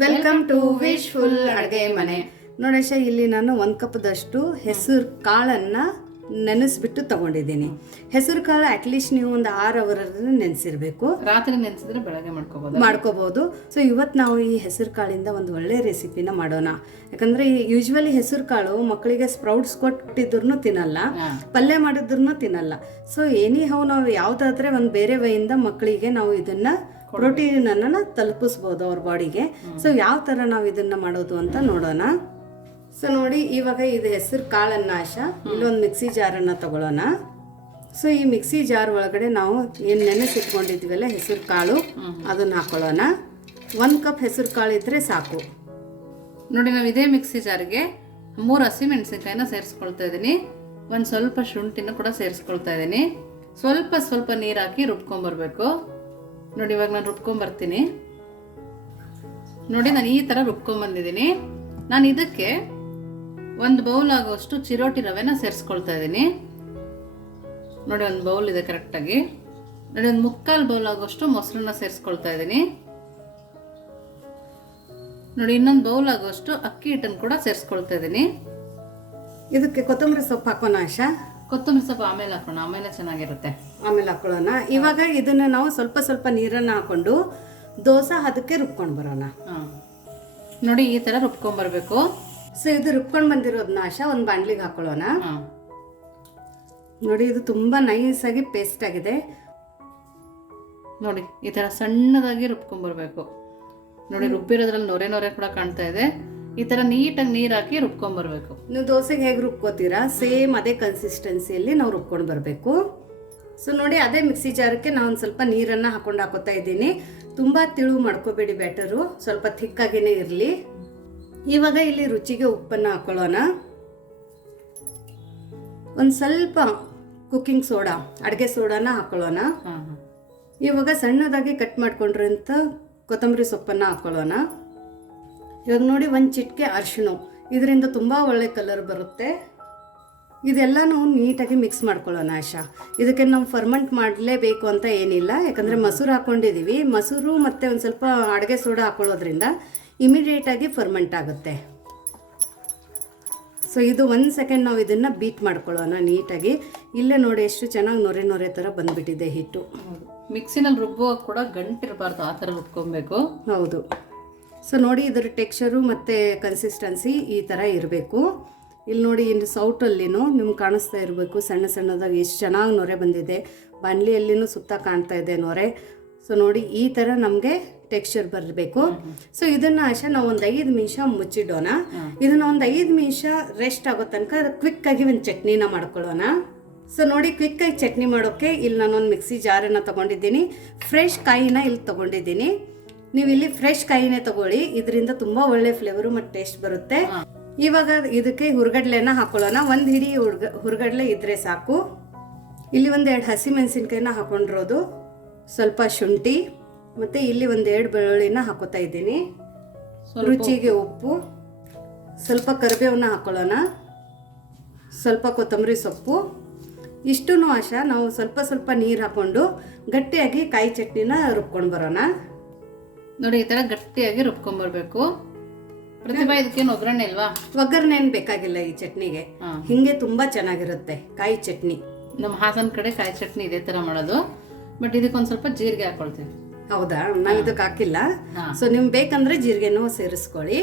Welcome to wishful ಅಡುಗೆ ಮನೆ. ನೋಡಿ ಇಲ್ಲಿ ನಾನು 1 ಕಪ್ದಷ್ಟು ಹೆಸರು ಕಾಳನ್ನು ನೆನೆಸ್ಬಿಟ್ಟು ತಗೊಂಡಿದ್ದೀನಿ. ಹೆಸರು ಕಾಳು ಅಟ್ಲೀಸ್ಟ್ ನೀವು ಒಂದು 6 ಅವರ್ ನೆನೆಸಿರ್ಬೇಕು. ರಾತ್ರಿ ನೆನೆಸಿದ್ರೆ ಬೆಳಗ್ಗೆ ಮಾಡ್ಕೋಬಹುದು. ಸೊ ಇವತ್ತು ನಾವು ಈ ಹೆಸರು ಕಾಳಿಂದ ಒಂದು ಒಳ್ಳೆ ರೆಸಿಪಿನ ಮಾಡೋಣ. ಯಾಕಂದ್ರೆ ಯೂಶ್ವಲಿ ಹೆಸರು ಕಾಳು ಮಕ್ಕಳಿಗೆ ಸ್ಪ್ರೌಟ್ಸ್ ಕೊಟ್ಟಿದ್ರು ತಿನ್ನಲ್ಲ, ಪಲ್ಯ ಮಾಡಿದ್ರು ತಿನ್ನಲ್ಲ. ಸೊ ಎನಿ ಹೌ ನಾವು ಯಾವುದಾದ್ರೆ ಒಂದು ಬೇರೆ ವೈಯಿಂದ ಮಕ್ಕಳಿಗೆ ನಾವು ಇದನ್ನ ಪ್ರೋಟೀನ್ ಅನ್ನ ತಲುಪಿಸ್ಬೋದು ಅವ್ರ ಬಾಡಿಗೆ. ಸೊ ಯಾವ ತರ ನಾವು ಇದನ್ನ ಮಾಡೋದು ಅಂತ ನೋಡೋಣ. ಸೊ ನೋಡಿ, ಇವಾಗ ಇದು ಹೆಸರು ಕಾಳನ್ನ ಇಲ್ಲೊಂದು ಮಿಕ್ಸಿ ಜಾರನ್ನು ತಗೊಳ್ಳೋಣ. ಸೊ ಈ ಮಿಕ್ಸಿ ಜಾರ್ ಒಳಗಡೆ ನಾವು ಏನು ನೆನೆಸಿಟ್ಕೊಂಡಿದ್ವಲ್ಲ ಹೆಸರು ಕಾಳು ಅದನ್ನ ಹಾಕೊಳ್ಳೋಣ. 1 ಕಪ್ ಹೆಸರು ಕಾಳು ಇದ್ರೆ ಸಾಕು. ನೋಡಿ, ನಾವು ಇದೇ ಮಿಕ್ಸಿ ಜಾರ್ಗೆ 3 ಹಸಿಮೆಣಸಿನಕಾಯಿನ ಸೇರಿಸ್ಕೊಳ್ತಾ ಇದ್ದೀನಿ. ಒಂದು ಸ್ವಲ್ಪ ಶುಂಠಿನ ಕೂಡ ಸೇರಿಸ್ಕೊಳ್ತಾ ಇದ್ದೀನಿ. ಸ್ವಲ್ಪ ನೀರು ಹಾಕಿ ರುಬ್ಕೊಂಬರ್ಬೇಕು. ನೋಡಿ, ಇವಾಗ ನಾನು ರುಬ್ಕೊಂಬರ್ತೀನಿ. ನೋಡಿ, ನಾನು ಈ ಥರ ರುಬ್ಕೊಂಬಂದಿದ್ದೀನಿ. ನಾನು ಇದಕ್ಕೆ 1 ಬೌಲ್ ಆಗೋಷ್ಟು ಚಿರೋಟಿ ರವೆನ ಸೇರಿಸ್ಕೊಳ್ತಾ ಇದ್ದೀನಿ. ನೋಡಿ, 1 ಬೌಲ್ ಇದೆ ಕರೆಕ್ಟಾಗಿ. ನೋಡಿ, 1/4 ಬೌಲ್ ಆಗೋಷ್ಟು ಮೊಸರನ್ನ ಸೇರಿಸ್ಕೊಳ್ತಾ ಇದ್ದೀನಿ. ನೋಡಿ, ಇನ್ನೊಂದು ಬೌಲ್ ಆಗೋಷ್ಟು ಅಕ್ಕಿ ಹಿಟ್ಟನ್ನು ಕೂಡ ಸೇರಿಸ್ಕೊಳ್ತಾ ಇದ್ದೀನಿ. ಇದಕ್ಕೆ ಕೊತ್ತಂಬರಿ ಸೊಪ್ಪು ಹಾಕೋಣ ಕೊತ್ತಂಬರಿ ಸೊಪ್ಪು ಆಮೇಲೆ ಹಾಕೋಣ, ಆಮೇಲೆ ಚೆನ್ನಾಗಿರುತ್ತೆ. ಆಮೇಲೆ ಹಾಕೊಳ್ಳೋಣ. ಇವಾಗ ಇದನ್ನ ನಾವು ಸ್ವಲ್ಪ ನೀರನ್ನು ಹಾಕೊಂಡು ದೋಸೆ ಅದಕ್ಕೆ ರುಬ್ಕೊಂಡು ಬರೋಣ. ನೋಡಿ, ಈ ತರ ರುಬ್ಕೊಂಡ್ಬರ್ಬೇಕು. ಸೊ ಇದು ರುಬ್ಕೊಂಡು ಬಂದಿರೋದನ್ನ ಒಂದು ಬಾಣಲಿಗೆ ಹಾಕೊಳ್ಳೋಣ. ನೋಡಿ, ಇದು ತುಂಬಾ ನೈಸ್ ಆಗಿ ಪೇಸ್ಟ್ ಆಗಿದೆ. ನೋಡಿ, ಈ ತರ ಸಣ್ಣದಾಗಿ ರುಬ್ಕೊಂಡ್ಬರ್ಬೇಕು. ನೋಡಿ, ರುಬ್ಬಿರೋದ್ರಲ್ಲಿ ನೊರೆ ಕೂಡ ಕಾಣ್ತಾ ಇದೆ. ಈ ತರ ನೀಟಾಗಿ ನೀರು ಹಾಕಿ ರುಬ್ಕೊಂಡ್ಬರ್ಬೇಕು. ನೀವು ದೋಸೆಗೆ ಹೇಗೆ ರುಬ್ಕೋತೀರಾ ಸೇಮ್ ಅದೇ ಕನ್ಸಿಸ್ಟೆನ್ಸಿಯಲ್ಲಿ ನಾವು ರುಬ್ಕೊಂಡು ಬರಬೇಕು. ಸೊ ನೋಡಿ, ಅದೇ ಮಿಕ್ಸಿ ಜಾರಕ್ಕೆ ನಾನು ಒಂದು ಸ್ವಲ್ಪ ನೀರನ್ನು ಹಾಕೋತಾ ಇದ್ದೀನಿ. ತುಂಬ ತಿಳು ಮಾಡ್ಕೋಬೇಡಿ, ಬ್ಯಾಟರು ಸ್ವಲ್ಪ ಥಿಕ್ಕಾಗಿಯೇ ಇರಲಿ. ಇವಾಗ ಇಲ್ಲಿ ರುಚಿಗೆ ಉಪ್ಪನ್ನು ಹಾಕೊಳ್ಳೋಣ. ಒಂದು ಸ್ವಲ್ಪ ಕುಕ್ಕಿಂಗ್ ಸೋಡಾ, ಅಡುಗೆ ಸೋಡಾನ ಹಾಕೊಳ್ಳೋಣ. ಇವಾಗ ಸಣ್ಣದಾಗಿ ಕಟ್ ಮಾಡ್ಕೊಂಡ್ರಂತ ಕೊತ್ತಂಬರಿ ಸೊಪ್ಪನ್ನು ಹಾಕೊಳ್ಳೋಣ. ಇವಾಗ ನೋಡಿ, 1 ಚಿಟಿಕೆ ಅರಿಶಿಣ, ಇದರಿಂದ ತುಂಬ ಒಳ್ಳೆ ಕಲರ್ ಬರುತ್ತೆ. ಇದೆಲ್ಲ ನಾವು ನೀಟಾಗಿ ಮಿಕ್ಸ್ ಮಾಡ್ಕೊಳ್ಳೋಣ. ಇದಕ್ಕೆ ನಾವು ಫರ್ಮೆಂಟ್ ಮಾಡಲೇಬೇಕು ಅಂತ ಏನಿಲ್ಲ, ಯಾಕಂದರೆ ಮೊಸರು ಹಾಕ್ಕೊಂಡಿದ್ದೀವಿ. ಮೊಸರು ಮತ್ತು ಒಂದು ಸ್ವಲ್ಪ ಅಡುಗೆ ಸೋಡಾ ಹಾಕೊಳ್ಳೋದ್ರಿಂದ ಇಮಿಡಿಯೇಟಾಗಿ ಫರ್ಮೆಂಟ್ ಆಗುತ್ತೆ. ಸೊ ಇದು 1 ಸೆಕೆಂಡ್ ನಾವು ಇದನ್ನು ಬೀಟ್ ಮಾಡ್ಕೊಳ್ಳೋಣ ನೀಟಾಗಿ. ಇಲ್ಲೇ ನೋಡಿ ಎಷ್ಟು ಚೆನ್ನಾಗಿ ನೊರೆ ಥರ ಬಂದುಬಿಟ್ಟಿದೆ ಹಿಟ್ಟು. ಮಿಕ್ಸಿನಲ್ಲಿ ರುಬ್ಬುವಾಗ ಕೂಡ ಗಂಟಿರಬಾರ್ದು, ಆ ಥರ ರುಬ್ಕೊಬೇಕು. ಹೌದು. ಸೊ ನೋಡಿ, ಇದರ ಟೆಕ್ಸ್ಚರು ಮತ್ತು ಕನ್ಸಿಸ್ಟೆನ್ಸಿ ಈ ಥರ ಇರಬೇಕು. ಇಲ್ಲಿ ನೋಡಿ, ಇನ್ನು ಸೌಟಲ್ಲಿನೂ ನಿಮ್ಗೆ ಕಾಣಿಸ್ತಾ ಇರಬೇಕು ಸಣ್ಣದಾಗಿ ಎಷ್ಟು ಚೆನ್ನಾಗಿ ನೊರೆ ಬಂದಿದೆ. ಬಾಣಲಿಯಲ್ಲಿನೂ ಸುತ್ತ ಕಾಣ್ತಾ ಇದೆ ನೊರೆ. ಸೊ ನೋಡಿ, ಈ ಥರ ನಮಗೆ ಟೆಕ್ಸ್ಚರ್ ಬರಬೇಕು. ಸೊ ಇದನ್ನು ನಾವು ಒಂದು 5 ನಿಮಿಷ ಮುಚ್ಚಿಡೋಣ. ಇದನ್ನು ಒಂದು 5 ನಿಮಿಷ ರೆಸ್ಟ್ ಆಗೋ ತನಕ ಕ್ವಿಕ್ಕಾಗಿ ಒಂದು ಚಟ್ನಿನ ಮಾಡ್ಕೊಳ್ಳೋಣ. ಸೊ ನೋಡಿ, ಕ್ವಿಕ್ಕಾಗಿ ಚಟ್ನಿ ಮಾಡೋಕ್ಕೆ ಇಲ್ಲಿ ನಾನೊಂದು ಮಿಕ್ಸಿ ಜಾರನ್ನು ತೊಗೊಂಡಿದ್ದೀನಿ. ಫ್ರೆಶ್ ಕಾಯಿನ ಇಲ್ಲಿ ತೊಗೊಂಡಿದ್ದೀನಿ. ನೀವು ಇಲ್ಲಿ ಫ್ರೆಶ್ ಕಾಯಿನೇ ತಗೊಳ್ಳಿ, ಇದರಿಂದ ತುಂಬ ಒಳ್ಳೆ ಫ್ಲೇವರು ಮತ್ತು ಟೇಸ್ಟ್ ಬರುತ್ತೆ. ಇವಾಗ ಇದಕ್ಕೆ ಹುರ್ಗಡ್ಲೆನ ಹಾಕೊಳ್ಳೋಣ. 1 ಹಿಡಿ ಹುರ್ಗಡ್ಲೆ ಇದ್ರೆ ಸಾಕು. ಇಲ್ಲಿ 1-2 ಹಸಿಮೆಣಸಿನ್ಕಾಯಿನ ಹಾಕೊಂಡಿರೋದು, ಸ್ವಲ್ಪ ಶುಂಠಿ ಮತ್ತು ಇಲ್ಲಿ 1-2 ಬೆಳ್ಳುಳ್ಳಿನ ಹಾಕೋತಾ ಇದ್ದೀನಿ. ರುಚಿಗೆ ಉಪ್ಪು, ಸ್ವಲ್ಪ ಕರಿಬೇವನ್ನ ಹಾಕೊಳ್ಳೋಣ, ಸ್ವಲ್ಪ ಕೊತ್ತಂಬರಿ ಸೊಪ್ಪು. ಇಷ್ಟೂ ನಾವು ಸ್ವಲ್ಪ ನೀರು ಹಾಕ್ಕೊಂಡು ಗಟ್ಟಿಯಾಗಿ ಕಾಯಿ ಚಟ್ನಿನ ರುಬ್ಕೊಂಡು ಬರೋಣ. ನೋಡಿ, ಈ ಥರ ಗಟ್ಟಿಯಾಗಿ ರುಬ್ಕೊಂಡ್ಬರ್ಬೇಕು. ಪ್ರತಿಭಾ, ಇದಕ್ಕೇನು ಒಗ್ಗರಣೆ ಇಲ್ವಾ? ಒಗ್ಗರಣೆ ಏನು ಬೇಕಾಗಿಲ್ಲ ಈ ಚಟ್ನಿಗೆ. ಹಿಂಗೆ ತುಂಬಾ ಚೆನ್ನಾಗಿರುತ್ತೆ ಕಾಯಿ ಚಟ್ನಿ. ನಮ್ಮ ಹಾಸನ ಕಡೆ ಕಾಯಿ ಚಟ್ನಿ ಇದೇ ತರ ಮಾಡೋದು. ಬಟ್ ಇದಕ್ಕೊಂದು ಸ್ವಲ್ಪ ಜೀರಿಗೆ ಹಾಕೊಳ್ತೀವಿ. ಹೌದಾ? ನಾವು ಇದಕ್ಕೆ ಹಾಕಿಲ್ಲ. ಸೊ ನಿಮ್ಗೆ ಬೇಕಂದ್ರೆ ಜೀರಿಗೆನೂ ಸೇರಿಸ್ಕೊಳ್ಳಿ.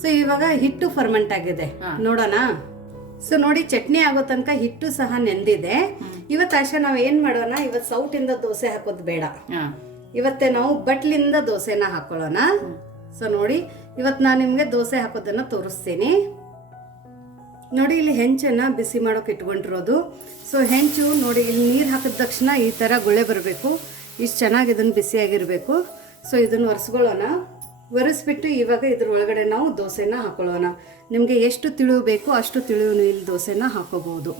ಸೊ ಇವಾಗ ಹಿಟ್ಟು ಫರ್ಮೆಂಟ್ ಆಗಿದೆ, ನೋಡೋಣ. ಸೊ ನೋಡಿ, ಚಟ್ನಿ ಆಗೋ ತನಕ ಹಿಟ್ಟು ಸಹ ನೆಂದಿದೆ. ಇವತ್ತು ನಾವು ಏನ್ ಮಾಡೋಣ, ಇವತ್ತು ಸೌಟಿಂದ ದೋಸೆ ಹಾಕೋದು ಬೇಡ. ಇವತ್ತೇ ನಾವು ಬಟ್ಲಿಂದ ದೋಸೆನ ಹಾಕೊಳ್ಳೋಣ. ಸೊ ನೋಡಿ, ಇವತ್ತು ನಾನು ನಿಮಗೆ ದೋಸೆ ಹಾಕೋದನ್ನು ತೋರಿಸ್ತೀನಿ. ನೋಡಿ, ಇಲ್ಲಿ ಹೆಂಚನ್ನು ಬಿಸಿ ಮಾಡೋಕೆ ಇಟ್ಕೊಂಡಿರೋದು. ಸೊ ಹೆಂಚು ನೋಡಿ, ಇಲ್ಲಿ ನೀರು ಹಾಕಿದ ತಕ್ಷಣ ಈ ಥರ ಗುಳೆ ಬರಬೇಕು. ಇಷ್ಟು ಚೆನ್ನಾಗಿ ಇದನ್ನು ಬಿಸಿಯಾಗಿರಬೇಕು. ಸೊ ಇದನ್ನು ಒರೆಸ್ಕೊಳ್ಳೋಣ. ಒರೆಸ್ಬಿಟ್ಟು ಇವಾಗ ಇದ್ರ ಒಳಗಡೆ ನಾವು ದೋಸೆನ ಹಾಕೊಳ್ಳೋಣ. ನಿಮಗೆ ಎಷ್ಟು ತಿಳಿವು ಬೇಕು ಅಷ್ಟು ತಿಳಿವು ಇಲ್ಲಿ ದೋಸೆನ ಹಾಕೋಬಹುದು.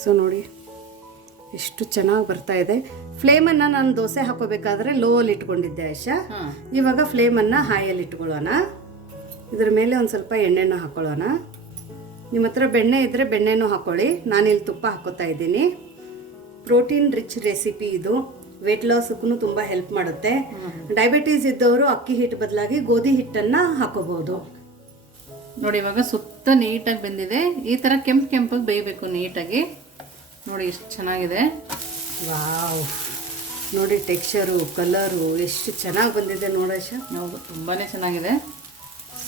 ಸೊ ನೋಡಿ, ಎಷ್ಟು ಚೆನ್ನಾಗಿ ಬರ್ತಾ ಇದೆ. ಫ್ಲೇಮನ್ನು ನಾನು ದೋಸೆ ಹಾಕೋಬೇಕಾದ್ರೆ ಲೋಲ್ಲಿ ಇಟ್ಕೊಂಡಿದ್ದೆ ಇವಾಗ ಫ್ಲೇಮನ್ನು ಹಾಯಲ್ಲಿ ಇಟ್ಕೊಳ್ಳೋಣ. ಇದ್ರ ಮೇಲೆ ಒಂದು ಸ್ವಲ್ಪ ಎಣ್ಣೆನ ಹಾಕೊಳ್ಳೋಣ. ನಿಮ್ಮ ಹತ್ರ ಬೆಣ್ಣೆ ಇದ್ದರೆ ಬೆಣ್ಣೆನೂ ಹಾಕೊಳ್ಳಿ. ನಾನಿಲ್ಲಿ ತುಪ್ಪ ಹಾಕೋತಾ ಇದ್ದೀನಿ. ಪ್ರೋಟೀನ್ ರಿಚ್ ರೆಸಿಪಿ ಇದು. ವೆಯ್ಟ್ ಲಾಸ್ಗೂ ತುಂಬ ಹೆಲ್ಪ್ ಮಾಡುತ್ತೆ. ಡಯಾಬಿಟೀಸ್ ಇದ್ದವರು ಅಕ್ಕಿ ಹಿಟ್ಟು ಬದಲಾಗಿ ಗೋಧಿ ಹಿಟ್ಟನ್ನು ಹಾಕೋಬಹುದು. ನೋಡಿ ಇವಾಗ ಸುತ್ತ ನೀಟಾಗಿ ಬೆಂದಿದೆ. ಈ ಥರ ಕೆಂಪಾಗಿ ಬೇಯಬೇಕು ನೀಟಾಗಿ. ನೋಡಿ ಎಷ್ಟು ಚೆನ್ನಾಗಿದೆ. ವಾವ್, ನೋಡಿ ಟೆಕ್ಸ್ಚರು ಕಲರು ಎಷ್ಟು ಚೆನ್ನಾಗಿ ಬಂದಿದೆ ನೋಡಶ. ಹೌದು, ತುಂಬಾ ಚೆನ್ನಾಗಿದೆ.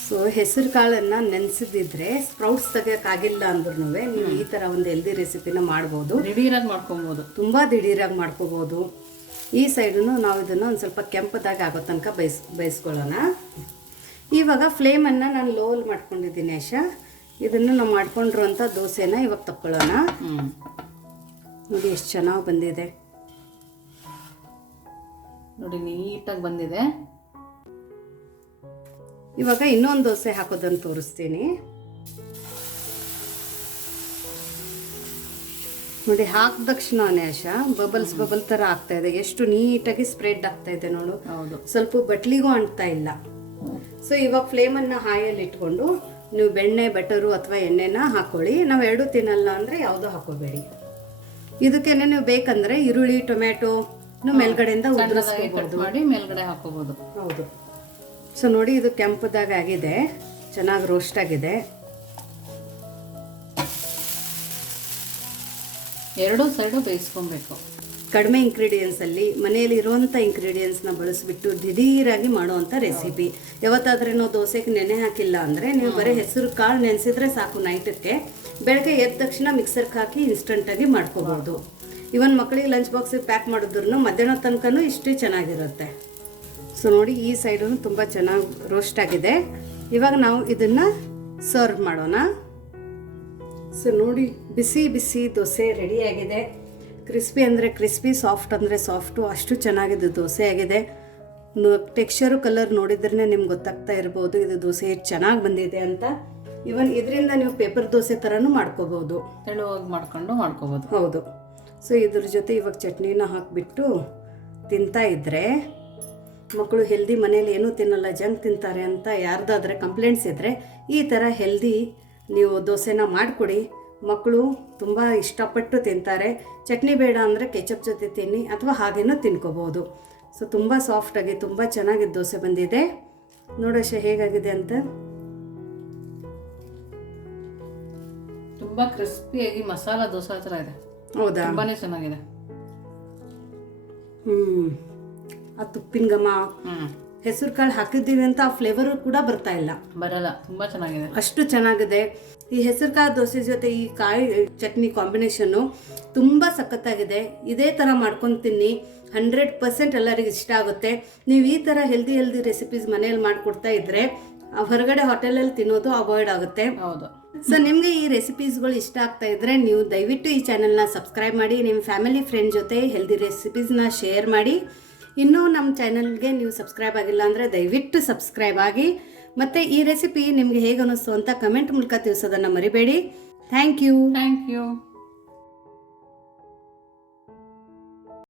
ಸೊ ಹೆಸರು ಕಾಳನ್ನು ನೆನೆಸಿದ್ರೆ ಸ್ಪ್ರೌಟ್ಸ್ ತೆಗಿಯೋಕ್ಕಾಗಿಲ್ಲ ಅಂದ್ರೂ ನೀವು ಈ ಥರ ಒಂದು ಹೆಲ್ದಿ ರೆಸಿಪಿನ ಮಾಡ್ಬೋದು. ದಿಢೀರಾಗಿ ಮಾಡ್ಕೊಬೋದು, ತುಂಬ ದಿಢೀರಾಗಿ ಮಾಡ್ಕೋಬೋದು. ಈ ಸೈಡನ್ನು ನಾವು ಇದನ್ನು ಒಂದು ಸ್ವಲ್ಪ ಕೆಂಪದಾಗಿ ಆಗೋ ತನಕ ಬೇಯಿಸ್ಕೊಳ್ಳೋಣ. ಇವಾಗ ಫ್ಲೇಮನ್ನು ನಾನು ಲೋಲ್ ಮಾಡ್ಕೊಂಡಿದ್ದೀನಿ ಆಶಾ. ಇದನ್ನು ನಾವು ಮಾಡ್ಕೊಂಡಿರುವಂಥ ದೋಸೆನ ಇವಾಗ ತಕ್ಕೊಳ್ಳೋಣ. ನೋಡಿ ಎಷ್ಟು ಚೆನ್ನಾಗಿ ಬಂದಿದೆ. ನೋಡಿ ನೀಟಾಗಿ ಬಂದಿದೆ. ಇವಾಗ ಇನ್ನೊಂದು ದೋಸೆ ಹಾಕೋದನ್ನು ತೋರಿಸ್ತೀನಿ. ನೋಡಿ ಹಾಕಿದ ತಕ್ಷಣನೇ ಆಶಾ ಬಬಲ್ ಥರ ಆಗ್ತಾ ಇದೆ. ಎಷ್ಟು ನೀಟಾಗಿ ಸ್ಪ್ರೆಡ್ ಆಗ್ತಾ ಇದೆ ನೋಡು. ಹೌದು, ಸ್ವಲ್ಪ ಬಟ್ಲಿಗೂ ಅಂಟ್ತಾ ಇಲ್ಲ. ಸೊ ಇವಾಗ ಫ್ಲೇಮನ್ನು ಹಾಯಲ್ಲಿ ಇಟ್ಕೊಂಡು ನೀವು ಬೆಣ್ಣೆ ಬಟರು ಅಥವಾ ಎಣ್ಣೆನ ಹಾಕೊಳ್ಳಿ. ನಾವು ಎರಡೂ ತಿನ್ನಲ್ಲ ಅಂದರೆ ಯಾವುದೂ ಹಾಕೋಬೇಡಿ. ಇದಕ್ಕೇನೆ ನೀವು ಬೇಕಂದ್ರೆ ಈರುಳ್ಳಿ ಟೊಮ್ಯಾಟೊ ಮೇಲ್ಗಡೆಯಿಂದ ಉದುರಿಸ್ಕೋಬಹುದು, ಮಾಡಿ ಮೇಲ್ಗಡೆ ಹಾಕೋಬಹುದು. ಹೌದು. ಸೊ ನೋಡಿ ಇದು ಕೆಂಪದಾಗ ಆಗಿದೆ, ಚೆನ್ನಾಗಿ ರೋಸ್ಟ್ ಆಗಿದೆ. ಎರಡೂ ಸೈಡು ಬೇಯಿಸ್ಕೊಬೇಕು. ಕಡಿಮೆ ಇಂಗ್ರೀಡಿಯೆಂಟ್ಸಲ್ಲಿ ಮನೆಯಲ್ಲಿ ಇರುವಂಥ ಇಂಗ್ರೀಡಿಯೆಂಟ್ಸ್ನ ಬಳಸಿಬಿಟ್ಟು ದಿಢೀರಾಗಿ ಮಾಡುವಂಥ ರೆಸಿಪಿ. ಯಾವತ್ತಾದ್ರೂ ದೋಸೆಗೆ ನೆನೆ ಹಾಕಿಲ್ಲ ಅಂದರೆ ನೀವು ಬರೀ ಹೆಸರು ಕಾಳು ನೆನೆಸಿದ್ರೆ ಸಾಕು. ನೈಟಕ್ಕೆ ಬೆಳಗ್ಗೆ ಎದ್ದ ತಕ್ಷಣ ಮಿಕ್ಸರ್ಗೆ ಹಾಕಿ ಇನ್ಸ್ಟಂಟಾಗಿ ಮಾಡ್ಕೋಬೋದು. ಇವನ್ ಮಕ್ಕಳಿಗೆ ಲಂಚ್ ಬಾಕ್ಸಿಗೆ ಪ್ಯಾಕ್ ಮಾಡಿದ್ರು ಮಧ್ಯಾಹ್ನ ತನಕನೂ ಇಷ್ಟೇ ಚೆನ್ನಾಗಿರುತ್ತೆ. ಸೊ ನೋಡಿ ಈ ಸೈಡು ತುಂಬ ಚೆನ್ನಾಗಿ ರೋಸ್ಟ್ ಆಗಿದೆ. ಇವಾಗ ನಾವು ಇದನ್ನು ಸರ್ವ್ ಮಾಡೋಣ. ಸೊ ನೋಡಿ ಬಿಸಿ ಬಿಸಿ ದೋಸೆ ರೆಡಿಯಾಗಿದೆ. ಕ್ರಿಸ್ಪಿ ಅಂದರೆ ಕ್ರಿಸ್ಪಿ, ಸಾಫ್ಟ್ ಅಂದರೆ ಸಾಫ್ಟು, ಅಷ್ಟು ಚೆನ್ನಾಗಿದೆ ದೋಸೆ ಆಗಿದೆ. ಟೆಕ್ಸ್ಚರು ಕಲರ್ ನೋಡಿದ್ರೆ ನಿಮ್ಗೆ ಗೊತ್ತಾಗ್ತಾ ಇರ್ಬೋದು ಇದು ದೋಸೆ ಎಷ್ಟು ಚೆನ್ನಾಗಿ ಬಂದಿದೆ ಅಂತ. ಇವನ್ ಇದರಿಂದ ನೀವು ಪೇಪರ್ ದೋಸೆ ಥರನೂ ಮಾಡ್ಕೋಬೋದು, ತೆಳುವಾಗಿ ಮಾಡ್ಕೋಬೋದು. ಹೌದು. ಸೊ ಇದ್ರ ಜೊತೆ ಇವಾಗ ಚಟ್ನಿನ ಹಾಕಿಬಿಟ್ಟು ತಿಂತಾ ಇದ್ದರೆ ಮಕ್ಕಳು ಹೆಲ್ದಿ, ಮನೇಲಿ ಏನೂ ತಿನ್ನಲ್ಲ ಜಂಕ್ ತಿಂತಾರೆ ಅಂತ ಯಾರ್ದಾದ್ರೆ ಕಂಪ್ಲೇಂಟ್ಸ್ ಇದ್ದರೆ ಈ ಥರ ಹೆಲ್ದಿ ನೀವು ದೋಸೆನ ಮಾಡಿಕೊಡಿ. ಮಕ್ಕಳು ತುಂಬ ಇಷ್ಟಪಟ್ಟು ತಿಂತಾರೆ. ಚಟ್ನಿ ಬೇಡ ಅಂದರೆ ಕೆಚಪ್ ಜೊತೆ ತಿನ್ನಿ ಅಥವಾ ಹಾಗೇನೂ ತಿನ್ಕೋಬೋದು. ಸೊ ತುಂಬ ಸಾಫ್ಟಾಗಿ ತುಂಬ ಚೆನ್ನಾಗಿ ದೋಸೆ ಬಂದಿದೆ. ನೋಡೋಶ ಹೇಗಾಗಿದೆ ಅಂತ. ತುಂಬ ಕ್ರಿಸ್ಪಿಯಾಗಿ ಮಸಾಲ ದೋಸೆ ಥರ ಇದೆ. ಹೌದಾ, ತುಂಬಾನೇ ಚೆನ್ನಾಗಿದೆ. ಆ ತುಪ್ಪಿನ ಘಮ, ಹೆಸರು ಕಾಳು ಹಾಕಿದ್ದೀವಿ ಅಂತ ಆ ಫ್ಲೇವರು ಕೂಡ ಬರ್ತಾ ಇಲ್ಲ, ಬರಲ್ಲ. ತುಂಬ ಚೆನ್ನಾಗಿದೆ, ಅಷ್ಟು ಚೆನ್ನಾಗಿದೆ. ಈ ಹೆಸರು ಕಾಳು ದೋಸೆ ಜೊತೆ ಈ ಕಾಯಿ ಚಟ್ನಿ ಕಾಂಬಿನೇಷನ್ನು ತುಂಬ ಸಖತ್ತಾಗಿದೆ. ಇದೇ ಥರ ಮಾಡ್ಕೊಂಡು ತಿನ್ನಿ, 100% ಎಲ್ಲರಿಗೂ ಇಷ್ಟ ಆಗುತ್ತೆ. ನೀವು ಈ ಥರ ಹೆಲ್ದಿ ರೆಸಿಪೀಸ್ ಮನೇಲಿ ಮಾಡಿಕೊಡ್ತಾ ಇದ್ದರೆ ಹೊರಗಡೆ ಹೋಟೆಲಲ್ಲಿ ತಿನ್ನೋದು ಅವಾಯ್ಡ್ ಆಗುತ್ತೆ. ಹೌದು. ಸೊ ನಿಮಗೆ ಈ ರೆಸಿಪೀಸ್ಗಳು ಇಷ್ಟ ಆಗ್ತಾ ಇದ್ದರೆ ನೀವು ದಯವಿಟ್ಟು ಈ ಚಾನೆಲ್ನ ಸಬ್ಸ್ಕ್ರೈಬ್ ಮಾಡಿ, ನಿಮ್ಮ ಫ್ಯಾಮಿಲಿ ಫ್ರೆಂಡ್ ಜೊತೆ ಹೆಲ್ದಿ ರೆಸಿಪೀಸ್ನ ಶೇರ್ ಮಾಡಿ. ಇನ್ನೂ ನಮ್ಮ ಚಾನಲ್ಗೆ ನೀವು ಸಬ್ಸ್ಕ್ರೈಬ್ ಆಗಿಲ್ಲ ಅಂದರೆ ದಯವಿಟ್ಟು ಸಬ್ಸ್ಕ್ರೈಬ್ ಆಗಿ. ಮತ್ತು ಈ ರೆಸಿಪಿ ನಿಮಗೆ ಹೇಗೆ ಅನ್ನಿಸ್ತು ಅಂತ ಕಮೆಂಟ್ ಮೂಲಕ ತಿಳಿಸೋದನ್ನು ಮರಿಬೇಡಿ. Thank you.